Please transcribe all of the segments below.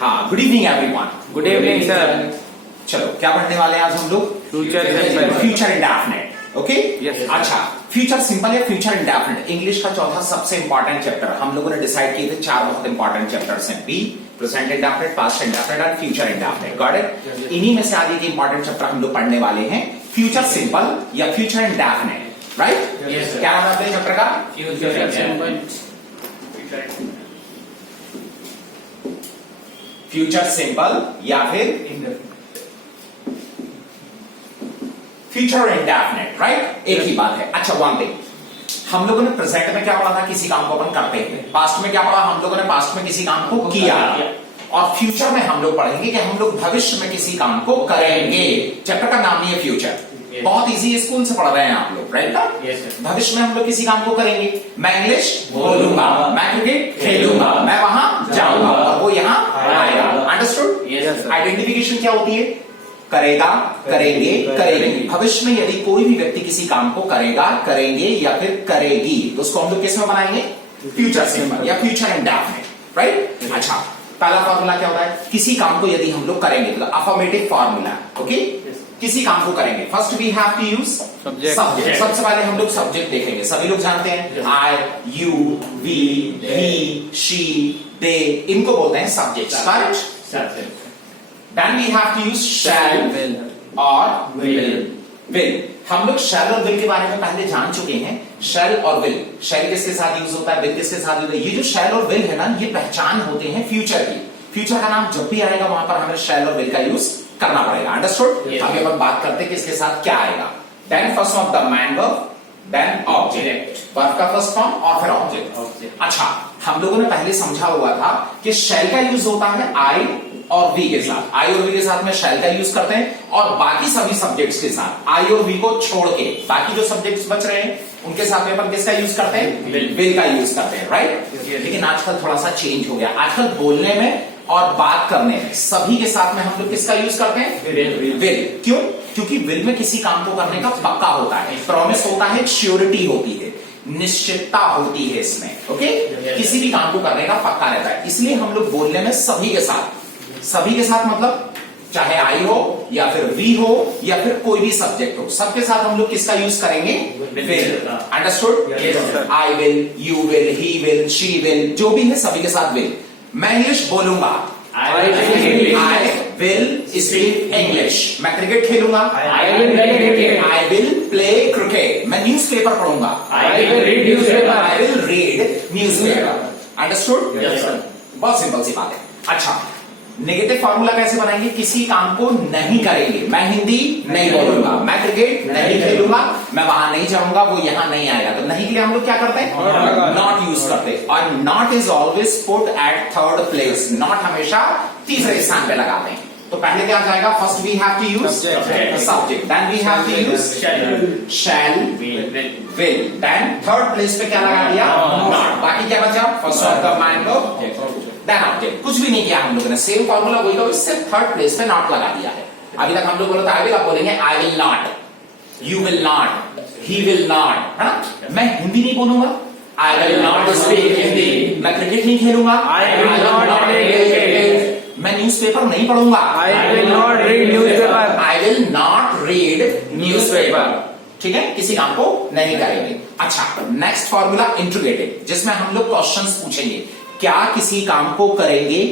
हाँ, good evening everyone. Good evening sir. चलो क्या पढ़ने वाले हैं आज हम लोग? Future indefinite. ओके, अच्छा, फ्यूचर सिंपल या फ्यूचर इंडेफिनिट इंग्लिश का चौथा सबसे इंपॉर्टेंट चैप्टर। हम लोगों ने डिसाइड किए थे 4 बहुत इंपॉर्टेंट चैप्टर्स हैं, be present indefinite, past indefinite और फ्यूचर इंडेफिनिट। Got it? इन्हीं में से आज एक इंपॉर्टेंट चैप्टर हम लोग पढ़ने वाले हैं, फ्यूचर सिंपल या फ्यूचर इंडेफिनिट। राइट? क्या नाम है अपने चैप्टर का? फ्यूचर सिंपल या फिर फ्यूचर इंडेफिनिट। राइट? एक ही बात है। अच्छा, वन थिंग, हम लोगों ने प्रेजेंट में क्या पढ़ा था? किसी काम को अपन करते हैं। पास्ट में क्या पढ़ा? हम लोगों ने पास्ट में किसी काम को किया। और फ्यूचर में हम लोग पढ़ेंगे कि हम लोग भविष्य में किसी काम को करेंगे। चैप्टर का नाम ही है फ्यूचर। बहुत इजी, स्कूल से पढ़ रहे हैं आप लोग। राइट? भविष्य में हम लोग किसी काम को करेंगे। मैं इंग्लिश बोलूंगा, मैं क्रिकेट खेलूंगा, मैं वहां जाऊंगा और वो यहाँ आएगा। अंडरस्टूड? आइडेंटिफिकेशन क्या होती है? करेगा, करेंगे, करेंगे। भविष्य में यदि कोई भी व्यक्ति किसी काम को करेगा, करेंगे या फिर करेगी तो उसको हम लोग किस में बनाएंगे? फ्यूचर सिंपल या फ्यूचर इंडेफिनिट। राइट? अच्छा, पहला फॉर्मूला क्या होता है? किसी काम को यदि हम लोग करेंगे तो अफर्मेटिव फॉर्मूला। ओके, किसी काम को करेंगे, first we have to use subject. सबसे पहले हम लोग सब्जेक्ट देखेंगे। सभी लोग जानते हैं आई, यू, वी, ही, शी, दे, इनको बोलते हैं subject. Correct? Then we have to use shall, will और will। हम लोग shall और will के बारे में पहले जान चुके हैं। shall और will, shall किसके साथ यूज होता है, will किसके साथ यूज होता है? ये जो shall और will है ना, ये पहचान होते हैं फ्यूचर की। फ्यूचर का नाम जब भी आएगा वहां पर हमें shall और will का यूज करना पड़ेगा। अंडरस्टूड? अभी अपन बात करते हैं कि इसके साथ क्या आएगा। Then first of the man verb, then object। Verb का फर्स्ट फॉर्म और फिर ऑब्जेक्ट। अच्छा, हम लोगों ने पहले समझा हुआ था कि shall का यूज होता है आई और वी के साथ। आई और वी के साथ में शैल का यूज करते हैं और बाकी सभी सब्जेक्ट्स के साथ आई और वी को छोड़ के बाकी जो सब्जेक्ट्स बच रहे हैं उनके साथ में अपन किसका यूज करते हैं? विल का यूज करते हैं। राइट? लेकिन आजकल थोड़ा सा चेंज हो गया। आजकल बोलने में और बात करने में सभी के साथ में हम लोग किसका यूज करते हैं? विल। क्यों? क्योंकि विल में किसी काम को करने का पक्का होता है, प्रॉमिस होता है, श्योरिटी होती है, निश्चितता होती है इसमें। ओके, किसी भी काम को करने का पक्का रहता है। इसलिए हम लोग बोलने में सभी के साथ मतलब चाहे आई हो या फिर वी हो या फिर कोई भी सब्जेक्ट हो, सबके साथ हम लोग किसका यूज करेंगे? Will. Understood? I will, you will, he will, she will, जो भी है सभी के साथ विल। मैं इंग्लिश बोलूंगा, आई विल स्पीक इंग्लिश। मैं क्रिकेट खेलूंगा, आई विल प्ले क्रिकेट। मैं न्यूज पेपर पढ़ूंगा, I will read news paper. Understood? बहुत सिंपल सी बात है। अच्छा, नेगेटिव फॉर्मूला कैसे बनाएंगे? किसी काम को नहीं करेंगे। मैं हिंदी नहीं बोलूंगा, मैं क्रिकेट नहीं खेलूंगा, मैं वहां नहीं जाऊंगा, वो यहां नहीं आएगा। तो नहीं के लिए हम लोग क्या करते हैं? नॉट यूज करते हैं। और not is always put at third place. Not हमेशा तीसरे स्थान पे लगाते हैं। तो पहले क्या जाएगा? First we have to use subject, then we have to use shall, will, then third place पे क्या लगा दिया? नॉट। बाकी क्या बचा? First of the mind then object. कुछ भी नहीं किया हम लोगों ने, सेम फॉर्मूला वही का सिर्फ थर्ड प्लेस पे नॉट लगा दिया है। अभी तक हम लोग बोले आई विल, आप बोलेंगे आई will not, you will not, he will not. है ना? मैं हिंदी नहीं बोलूंगा, आई विल नॉट स्पीक हिंदी। मैं क्रिकेट नहीं खेलूंगा, आई विल नॉट क्रिकेट। मैं न्यूज़पेपर नहीं पढ़ूंगा, आई will not read newspaper, I will not read newspaper. ठीक है, किसी काम को नहीं करेंगे। अच्छा, नेक्स्ट फॉर्मूला इंट्रोगेटिव, जिसमें हम लोग क्वेश्चंस पूछेंगे। क्या किसी काम को करेंगे?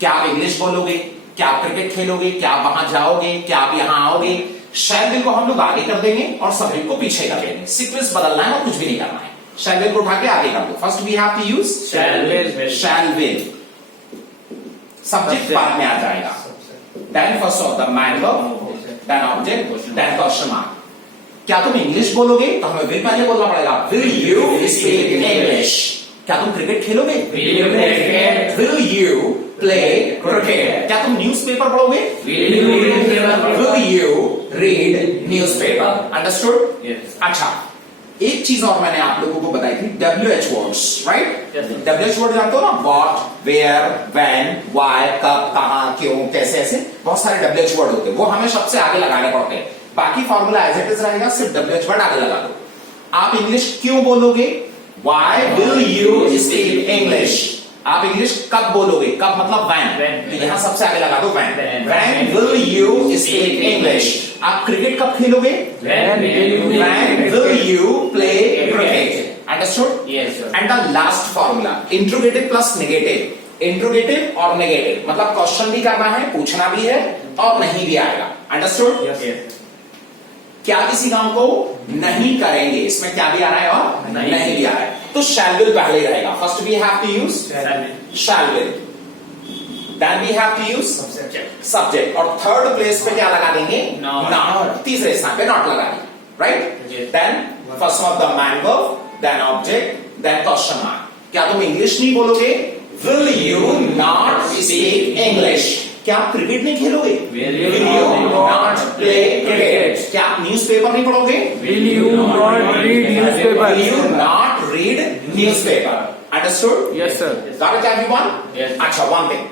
क्या आप इंग्लिश बोलोगे? क्या आप क्रिकेट खेलोगे? क्या आप वहां जाओगे? क्या आप यहां आओगे? शैल विल को हम लोग आगे कर देंगे और सब्जेक्ट को पीछे कर देंगे। सीक्वेंस बदलना है और कुछ भी नहीं करना है। शैल विल को उठा के आगे कर दो। First we have to use shall will, subject बाद में आ जाएगा। Then first of the main verb, then object, then question mark. क्या तुम इंग्लिश बोलोगे? तो हमें विल पहले बोलना पड़ेगा। Will you speak English? क्या तुम क्रिकेट खेलोगे? Will you play cricket? क्या तुम न्यूज़पेपर पढ़ोगे? Will you read newspaper? Understood? अच्छा, एक चीज और मैंने आप लोगों को बताई थी, WH words. Right? WH word जानते हो ना? व्हाट, वेयर, व्हेन, व्हाई, कब, कहां, क्यों, कैसे, ऐसे बहुत सारे WH वर्ड होते हैं। वो हमें सबसे आगे लगाने पड़ते हैं। बाकी फॉर्मूला एज इट इज रहेगा, सिर्फ WH वर्ड आगे लगा दो। आप इंग्लिश क्यों बोलोगे? Why will you speak English? आप इंग्लिश कब बोलोगे, कब मतलब When. तो यहाँ सबसे आगे लगा दो when. When. When will you speak English? आप क्रिकेट कब खेलोगे? When will you play cricket? Understood? Yes, sir. And the last formula, interrogative plus negative. Interrogative और नेगेटिव मतलब क्वेश्चन भी करना है, पूछना भी है और नहीं भी आएगा। अंडरस्टूड? Yes. क्या किसी काम को नहीं करेंगे, इसमें क्या भी आ रहा है और नहीं भी आ रहा है, तो शैल विल पहले ही रहेगा। First we have to use shall will, then we have to use subject और थर्ड प्लेस पे क्या लगा देंगे? नॉट। तीसरे स्थान पे नॉट लगा देंगे, right? Yes. Then first of the main verb, then object, then question mark. क्या तुम इंग्लिश नहीं बोलोगे? Will you not speak English? क्या आप क्रिकेट नहीं खेलोगे? Will Will you you not not play cricket? क्या आप न्यूज़पेपर नहीं पढ़ोगे? Will you not read newspaper? Will you not read newspaper? Understood? Yes, sir. Got it, everyone? Yes. अच्छा, one thing.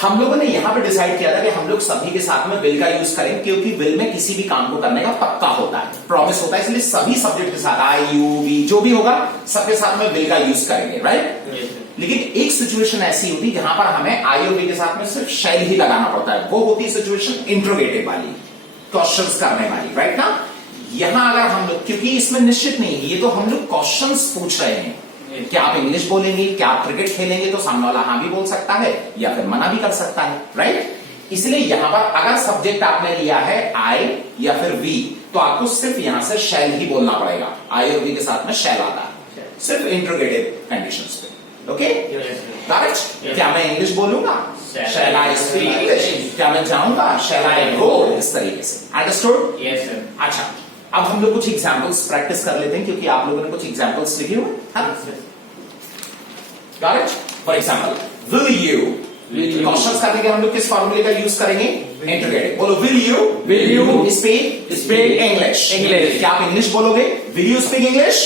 हम लोगों ने यहां पे डिसाइड किया था कि हम लोग सभी के साथ में विल का यूज करें, क्योंकि विल में किसी भी काम को करने का पक्का होता है, प्रॉमिस होता है, इसलिए सभी सब्जेक्ट के साथ आई यू वी जो भी होगा सबके साथ में विल का यूज करेंगे, राइट? लेकिन एक सिचुएशन ऐसी होती है जहां पर हमें आई और वी के साथ में सिर्फ शैल ही लगाना पड़ता है, वो होती है सिचुएशन इंट्रोगेटिव वाली, क्वेश्चंस करने वाली, राइट ना? यहां अगर हम लोग, क्योंकि इसमें निश्चित नहीं है, ये तो हम लोग क्वेश्चंस पूछ रहे हैं, क्या आप इंग्लिश बोलेंगे, क्या आप क्रिकेट खेलेंगे, तो सामने वाला हाँ भी बोल सकता है या फिर मना भी कर सकता है, राइट? इसलिए यहां पर अगर सब्जेक्ट आपने लिया है आई या फिर वी, तो आपको सिर्फ यहां से शैल ही बोलना पड़ेगा, आई और वी के साथ में शैल आता है, सिर्फ इंट्रोगेटिव कंडीशंस पे। Okay, correct? क्या मैं इंग्लिश बोलूंगा? शैल आई स्पीक इंग्लिश? क्या मैं जाऊंगा? शैल आई गो? इस तरीके से। अंडरस्टूड? Yes, sir. अच्छा, अब हम लोग कुछ एग्जाम्पल्स प्रैक्टिस कर लेते हैं, क्योंकि आप लोगों ने कुछ एग्जाम्पल्स लिखे हुए हैं। Got it? For example, will you? Questions करने के हम लोग किस फॉर्मूले का यूज करेंगे? इंट्रोगेटिव। बोलो, will you speak English? क्या आप इंग्लिश बोलोगे? Will you speak English?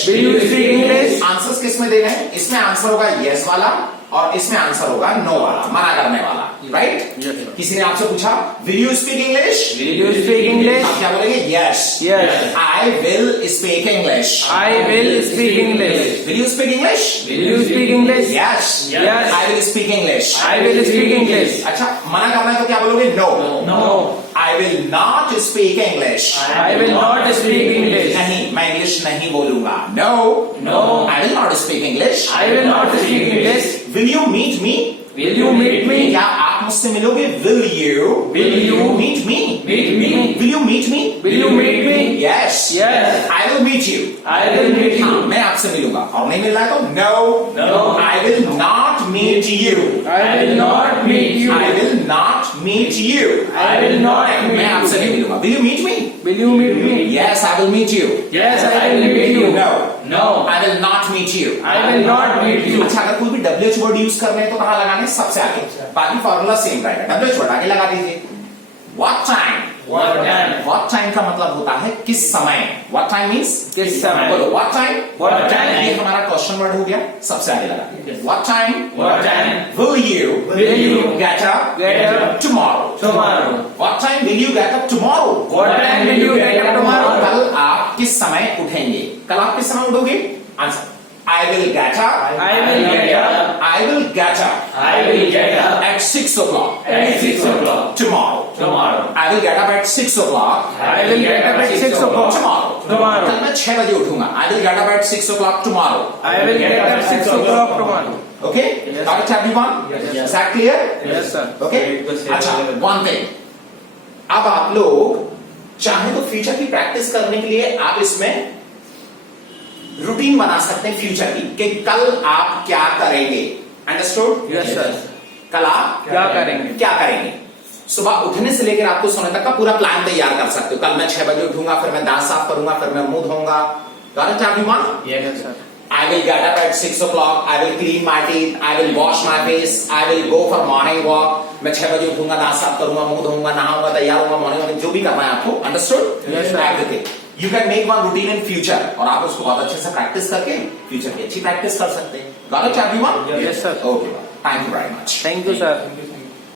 Answers किस में देने हैं? इसमें आंसर होगा यस वाला और इसमें आंसर होगा नो वाला, मना करने वाला, राइट? Yes, sir. किसी ने आपसे पूछा will you speak English? Will you speak English? आप क्या बोलेंगे? Yes. Yes. I will speak English. I will speak English. Will you speak English? Will you speak English? Yes. Yes. I will speak English. I will speak English. अच्छा, मना करना है तो क्या बोलोगे? No. No. I will not speak English. I will not speak English. नहीं, मैं English नहीं बोलूंगा। No. No. I will not speak English. I will not speak English. Will you meet me? Will you meet me? क्या आप मुझसे मिलोगे? Will you meet me? Meet me? Will you meet me? Will you meet me? Yes. Yes. I will meet you. I will meet हाँ, you. मैं आपसे मिलूंगा। और नहीं मिल रहा है तो no. No. I will not meet you. I will not meet you. I will not meet you. I will not meet मैं आपसे नहीं you. मिलूंगा। Will you meet me? Will you meet me? Yes, I will meet you. Yes, I will meet you. No, No. I will not meet you. I will not meet you. अच्छा, अगर कोई भी WH word use कर रहे हैं तो कहां लगाने हैं? सबसे आगे। बाकी फॉर्मूला सेम रहेगा। WH वर्ड आगे लगा दीजिए। What time? What time? What time का मतलब होता है किस समय। What time means किस समय? बोलो, what time? What time? ये हमारा क्वेश्चन वर्ड हो गया, सबसे आगे लगा दीजिए। What time? What time? Will you get up tomorrow? Tomorrow. What time will you get up tomorrow? What time will you get up tomorrow? कल आप किस समय उठेंगे? कल आप किस समय उठोगे? Answer, I will get up. I will get up. I will get up I will get up at 6 o'clock at 6 o'clock tomorrow. tomorrow. I will get up at 6 o'clock I will get up at 6 o'clock tomorrow. tomorrow. कल मैं 6 बजे उठूंगा। I will get up at 6 o'clock tomorrow. I will get up at 6 o'clock tomorrow. Okay? Yes. Got it, everyone? Yes. Is that clear? Yes, sir. Okay? अच्छा, one thing. अब आप लोग चाहे तो future की प्रैक्टिस करने के लिए आप इसमें रूटीन बना सकते हैं फ्यूचर की, कि कल आप क्या करेंगे। अंडरस्टूड? Yes, sir. कल आप क्या करेंगे? क्या करेंगे? सुबह उठने से लेकर आपको सोने तक का पूरा प्लान तैयार कर सकते हो। कल मैं 6 बजे उठूंगा, फिर मैं दांत साफ करूंगा, फिर मैं मुंह धोऊंगा। Got it, everyone? Yes, sir. I will get up at 6 o'clock. I will clean my teeth. I will wash my face. I will go for morning walk. मैं 6 बजे उठूंगा, दांत साफ करूंगा, मुंह धोऊंगा, नहाऊंगा, तैयार होऊंगा, मॉर्निंग वॉक जो भी करना है आपको। Understood? Yes, sir. Everything. You can make one routine in future और आप उसको बहुत अच्छे से प्रैक्टिस करके फ्यूचर की अच्छी प्रैक्टिस कर सकते हैं। Got it, everyone? Yes, sir. Okay. Thank you very much. Thank you, sir.